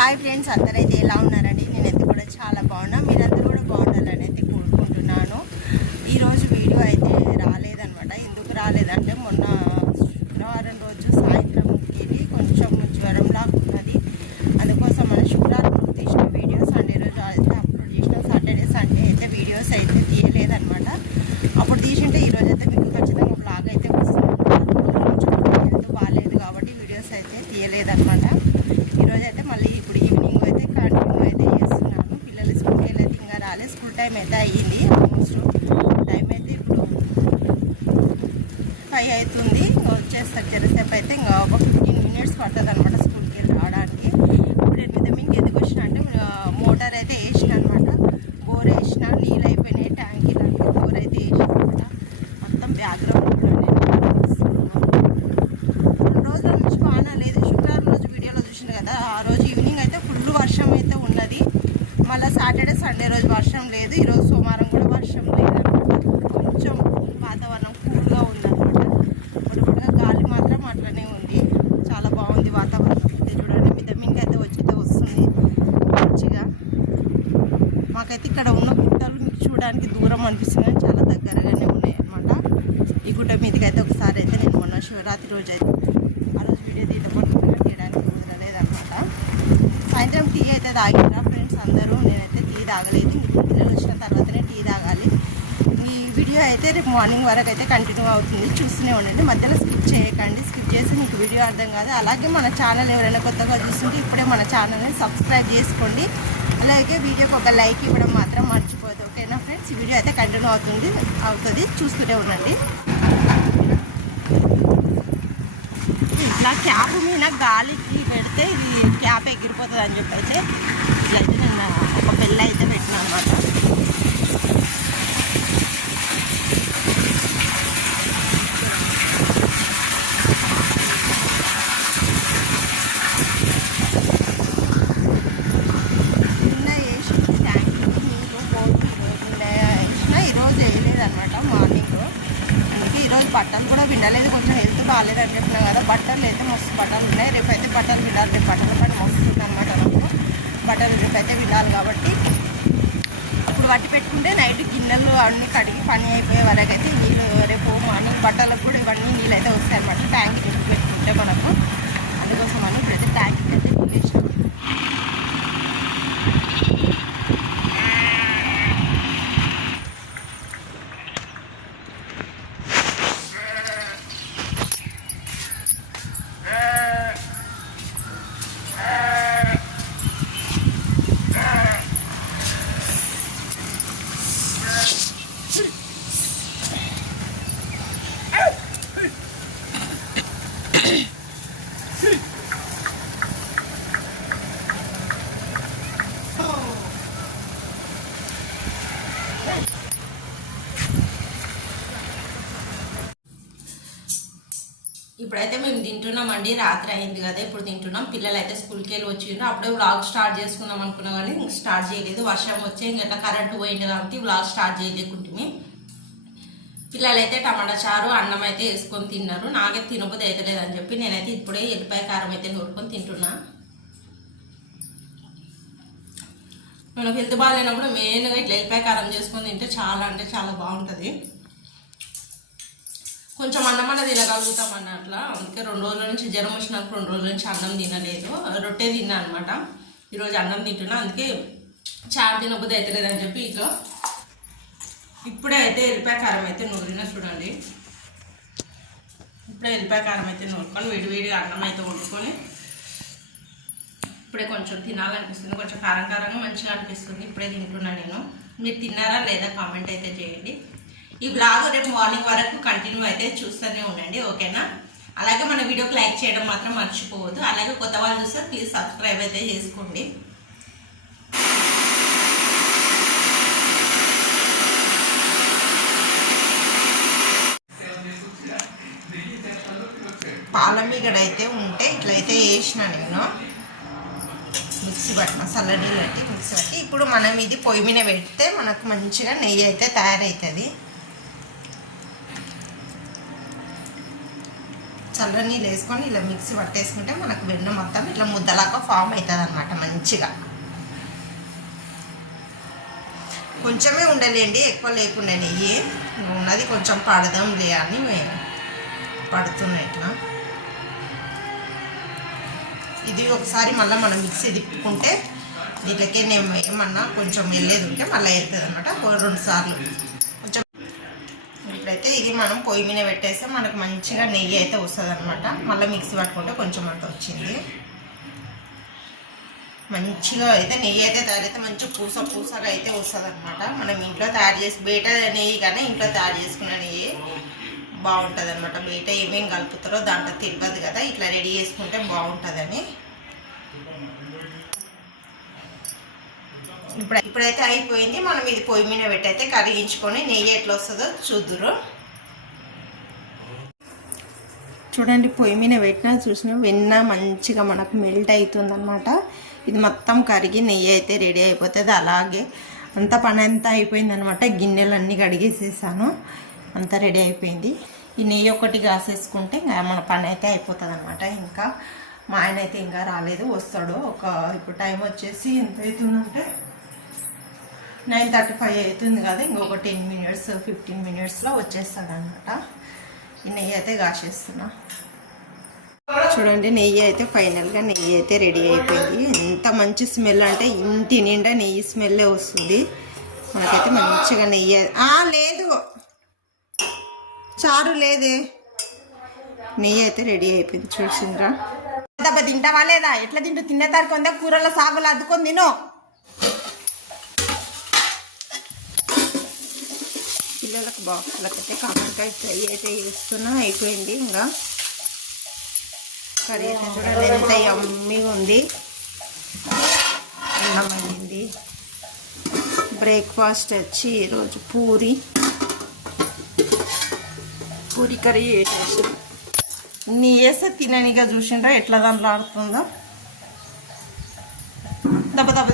Hi friends అందరైతే ఎలా ఉన్నారండి? నేనైతే కూడా చాలా బాగున్నా. మీరందరూ కూడా బాగుండాలని అయితే కోరుకుంటున్నాను. ఈరోజు వీడియో అయితే రాలేదనమాట ఎందుకు రాలేదంటే మొన్న శుక్రవారం రోజు సాయంత్రం కొంచెం జ్వరంలా ఉన్నది. అందుకోసం మన శుక్రవారం రోజు తీసిన వీడియో సండే రోజు అయితే అప్లోడ్ చేసిన సాటర్డే సండే అయితే వీడియోస్ అయితే తీయలేదనమాట అప్పుడు తీసింటే ఈరోజు అయితే మీకు ఖచ్చితంగా బ్లాగ్ అయితే వస్తుంది. బాగాలేదు కాబట్టి వీడియోస్ అయితే తీయలేదనమాట ఈరోజు అయితే మళ్ళీ ఇప్పుడు ఈవినింగ్ అయితే కంటిన్యూ అయితే చేస్తున్నాను పిల్లలు స్కూల్కి వెళ్ళైతే ఇంకా రాలేదు స్కూల్ టైం అయితే అయ్యింది ఆల్మోస్ట్ టైం అయితే ఇప్పుడు ఫైవ్ అవుతుంది ఇంకా వచ్చేస్తారు జరసేపు అయితే ఇంకా ఒక ఫిఫ్టీన్ మినిట్స్ పడుతుంది అనమాట స్కూల్కి వెళ్ళి రావడానికి ఇప్పుడు ఎనిమిది మీకు ఎందుకు వచ్చిన అంటే మోటార్ అయితే వేసిన అనమాట బోర్ వేసిన నీళ్ళు అయిపోయినాయి ట్యాంకీలు అంటే బోర్ అయితే వేసిన అనమాట మొత్తం బ్యాక్గ్రౌండ్ కూడా నేను తీస్తున్నాను. రెండు రోజుల నుంచి వాన లేదు శుక్రవారం రోజు వీడియోలో చూసింది కదా ఆ రోజు ఈవినింగ్ అయితే ఫుల్ వర్షం అయితే ఉన్నది మళ్ళీ సాటర్డే సండే రోజు వర్షం లేదు ఈరోజు సోమవారం కూడా వర్షం లేదనమాట కొంచెం వాతావరణం కూల్గా ఉందన్నమాట పొడిపొడిగా గాలి మాత్రం అట్లనే ఉంది చాలా బాగుంది వాతావరణం అయితే చూడండి మిద మీదకి అయితే వచ్చి వస్తుంది మంచిగా మాకైతే ఇక్కడ ఉన్న గుట్టలు మీకు చూడడానికి దూరం అనిపిస్తుంది కానీ చాలా దగ్గరగానే ఉన్నాయి అనమాట ఈ గుట్ట మీదకి అయితే ఒకసారి అయితే నేను మొన్న శివరాత్రి రోజు అయితే. ఆ రోజు వీడియో తీయడం తీయడానికి కుదరలేదనమాట సాయంత్రం టీ అయితే తాగిరా ఫ్రెండ్స్ అందరూ నేనైతే టీ తాగలేదు. పిల్లలు వచ్చిన తర్వాతనే టీ తాగాలి. ఈ వీడియో అయితే రేపు మార్నింగ్ వరకు అయితే కంటిన్యూ అవుతుంది. చూస్తూనే ఉండండి. మధ్యలో స్కిప్ చేయకండి. స్కిప్ చేసి మీకు వీడియో అర్థం కాదు. అలాగే మన ఛానల్ ఎవరైనా కొత్తగా చూస్తుంటే ఇప్పుడే మన ఛానల్ని సబ్స్క్రైబ్ చేసుకోండి. అలాగే వీడియోకి ఒక లైక్ ఇవ్వడం మాత్రం మర్చిపోదు ఓకేనా ఫ్రెండ్స్? ఈ వీడియో అయితే కంటిన్యూ అవుతుంది అవుతుంది. చూస్తూనే ఉండండి. ఇట్లా క్యాప్ మీద గాలికి పెడితే ఇది క్యాప్ ఎగిరిపోతుంది అని చెప్పి అయితే ఇట్లయితే నేను ఒక పెళ్ళి అయితే పెట్టిన అనమాట నిన్న వేసి ట్యాంక్కి నీళ్ళు పోటు నిన్న వేసిన ఈరోజు వేయలేదన్నమాట మార్నింగ్ అందుకే ఈరోజు బట్టలు కూడా వినలేదు కొంచెం హెల్త్ బాగాలేదు అని కదా. బట్టలు అయితే మస్తు బట్టలు ఉన్నాయి. రేపు అయితే బట్టలు వినాలి రేపు బట్టల పని వస్తుంది అనమాట నాకు. బట్టలు రేపు అయితే వినాలి కాబట్టి. అప్పుడు వట్టి పెట్టుకుంటే నైట్ గిన్నెలు అన్నీ కడిగి పని అయిపోయే వరకు అయితే నీళ్ళు రేపు మార్నింగ్ బట్టలకు కూడా ఇవన్నీ నీళ్ళు అయితే వస్తాయి అనమాట ట్యాంక్ పెట్టుకుంటే మనకు. అందుకోసం అని ఇప్పుడైతే ట్యాంక్ అయితే నీళ్ళు వేసాం ఇప్పుడైతే మేము తింటున్నామండి. రాత్రి అయింది కదా ఇప్పుడు తింటున్నాం. పిల్లలు అయితే స్కూల్కి వెళ్ళి వచ్చిండ్రు అప్పుడే వ్లాగ్ స్టార్ట్ చేసుకుందాం అనుకున్నాం కానీ స్టార్ట్ చేయలేదు. వర్షం వచ్చే ఇంకా కరెంట్ పోయింది కాబట్టి వ్లాగ్ స్టార్ట్ చేయలేకుంటుంది పిల్లలు అయితే టమాటా చారు అన్నం అయితే వేసుకొని తిన్నారు. నాకైతే తినబుద్ధి అవుతలేదు అని చెప్పి నేనైతే ఇప్పుడే ఎల్లిపాయ కారం అయితే నూరుకొని తింటున్నా. మనకు హెల్త్ బాగాలేనప్పుడు మెయిన్గా ఇట్లా ఎల్లిపాయ కారం చేసుకొని తింటే చాలా అంటే చాలా బాగుంటుంది. కొంచెం అన్నం అన్న తినగలుగుతాం అన్నట్ల. అందుకే రెండు రోజుల నుంచి జ్వరం వచ్చినప్పుడు రెండు రోజుల నుంచి అన్నం తినలేదు. రొట్టె తిన్నా అనమాట ఈరోజు అన్నం తింటున్నా. అందుకే చారు తినబుద్ధి అవుతలేదు అని చెప్పి ఇట్లా ఇప్పుడే అయితే ఎల్లిపాయ కారం అయితే నూరిన చూడండి. ఇప్పుడే ఎల్లిపాయ కారం అయితే నూరుకొని విడివిడిగా అన్నం అయితే వండుకొని ఇప్పుడే కొంచెం తినాలనిపిస్తుంది. కొంచెం కారం కారంగా మంచిగా అనిపిస్తుంది. ఇప్పుడే తింటున్నా నేను. మీరు తిన్నారా లేదా కామెంట్ అయితే చేయండి. ఈ బ్లాగ్ రేపు మార్నింగ్ వరకు కంటిన్యూ అయితే చూస్తూనే ఉండండి. ఓకేనా? అలాగే మన వీడియోకి లైక్ చేయడం మాత్రం మర్చిపోవద్దు. అలాగే కొత్త వాళ్ళు చూస్తే ప్లీజ్ సబ్స్క్రైబ్ అయితే చేసుకోండి. పాల అయితే ఉంటే ఇట్లయితే వేసిన నేను. మిక్సీ పట్టిన చల్ల నీళ్ళు పెట్టి మిక్సీ పట్టి. ఇప్పుడు మనం ఇది పొయ్యి మీద పెడితే మనకు మంచిగా నెయ్యి అయితే తయారవుతుంది చల్ల నీళ్ళు వేసుకొని ఇలా మిక్సీ పట్టేసుకుంటే మనకు వెన్న మొత్తం ఇట్లా ముద్దలాగా ఫామ్ అవుతుంది అనమాట మంచిగా. కొంచెమే ఉండలేండి ఎక్కువ లేకుండా నెయ్యి. ఉన్నది కొంచెం పడదాంలే అని పడుతున్నాయి ఇట్లా. ఇది ఒకసారి మళ్ళీ మనం మిక్సీ తిప్పుకుంటే దీంట్లోకే నేను ఏమన్నా కొంచెం వెళ్ళేది ఉంటే మళ్ళీ వెళ్తుంది అనమాట రెండు సార్లు. కొంచెం ఇప్పుడైతే ఇది మనం పొయ్యి మీద పెట్టేస్తే మనకు మంచిగా నెయ్యి అయితే వస్తుంది అనమాట మళ్ళీ మిక్సీ పట్టుకుంటే కొంచెం అంత వచ్చింది. మంచిగా అయితే నెయ్యి అయితే తయారైతే మంచి పూస పూసగా అయితే వస్తుంది అనమాట మనం ఇంట్లో తయారు చేసి బయట నెయ్యి కానీ ఇంట్లో తయారు చేసుకున్న నెయ్యి బాగుంటుంది అనమాట బయట ఏమేమి కలుపుతారో దాంట్లో తెలియదు కదా. ఇట్లా రెడీ చేసుకుంటే బాగుంటుందని. ఇప్పుడు ఇప్పుడైతే అయిపోయింది. మనం ఇది పొయ్యి మీద పెట్టయితే కరిగించుకొని నెయ్యి ఎట్లా వస్తుందో చూద్దురు. చూడండి పొయ్యి మీద పెట్టినా చూసిన వెన్న మంచిగా మనకు మెల్ట్ అవుతుంది అనమాట ఇది మొత్తం కరిగి నెయ్యి అయితే రెడీ అయిపోతుంది. అలాగే అంత పని అంతా అయిపోయింది అనమాట గిన్నెలు అన్నీ కడిగేసేసాను. అంతా రెడీ అయిపోయింది. ఈ నెయ్యి ఒకటి కాసేసుకుంటే ఇంకా మన పని అయితే అయిపోతుంది అనమాట ఇంకా మా ఆయన అయితే ఇంకా రాలేదు వస్తాడు. ఒక ఇప్పుడు టైం వచ్చేసి ఎంత అవుతుందంటే నైన్ థర్టీ ఫైవ్ అవుతుంది కదా ఇంకొక టెన్ మినిట్స్ ఫిఫ్టీన్ మినిట్స్లో వచ్చేస్తాడనమాట ఈ నెయ్యి అయితే కాసేస్తున్నా. చూడండి నెయ్యి అయితే ఫైనల్గా నెయ్యి అయితే రెడీ అయిపోయింది. ఎంత మంచి స్మెల్ అంటే ఇంటి నిండా నెయ్యి స్మెల్లే వస్తుంది. మనకైతే మంచిగా నెయ్యి లేదు. చారు లేదే. నెయ్యి అయితే రెడీ అయిపోయింది. చూసిందిరా దెబ్బ తింటావా లేదా? ఎట్లా తింటూ? తినే తరకు ఉందా? కూరలో సాగులు అద్దుకొని తిను. పిల్లలకు బాక్సులకైతే కాకరకాయ ఫ్రై అయితే చేస్తున్నా. అయిపోయింది ఇంకా. కర్రీ అయితే చూడండి ఎంత యమ్మీగా ఉంది. అన్నం అయింది బ్రేక్ఫాస్ట్ వచ్చి ఈరోజు పూరి. పూరి కర్రీ వేసేసి నీ వేస్తే తిననిగా చూసిండ్రా ఎట్లా దాంట్లో ఆడుతుందో. దెబ్బ దెబ్బ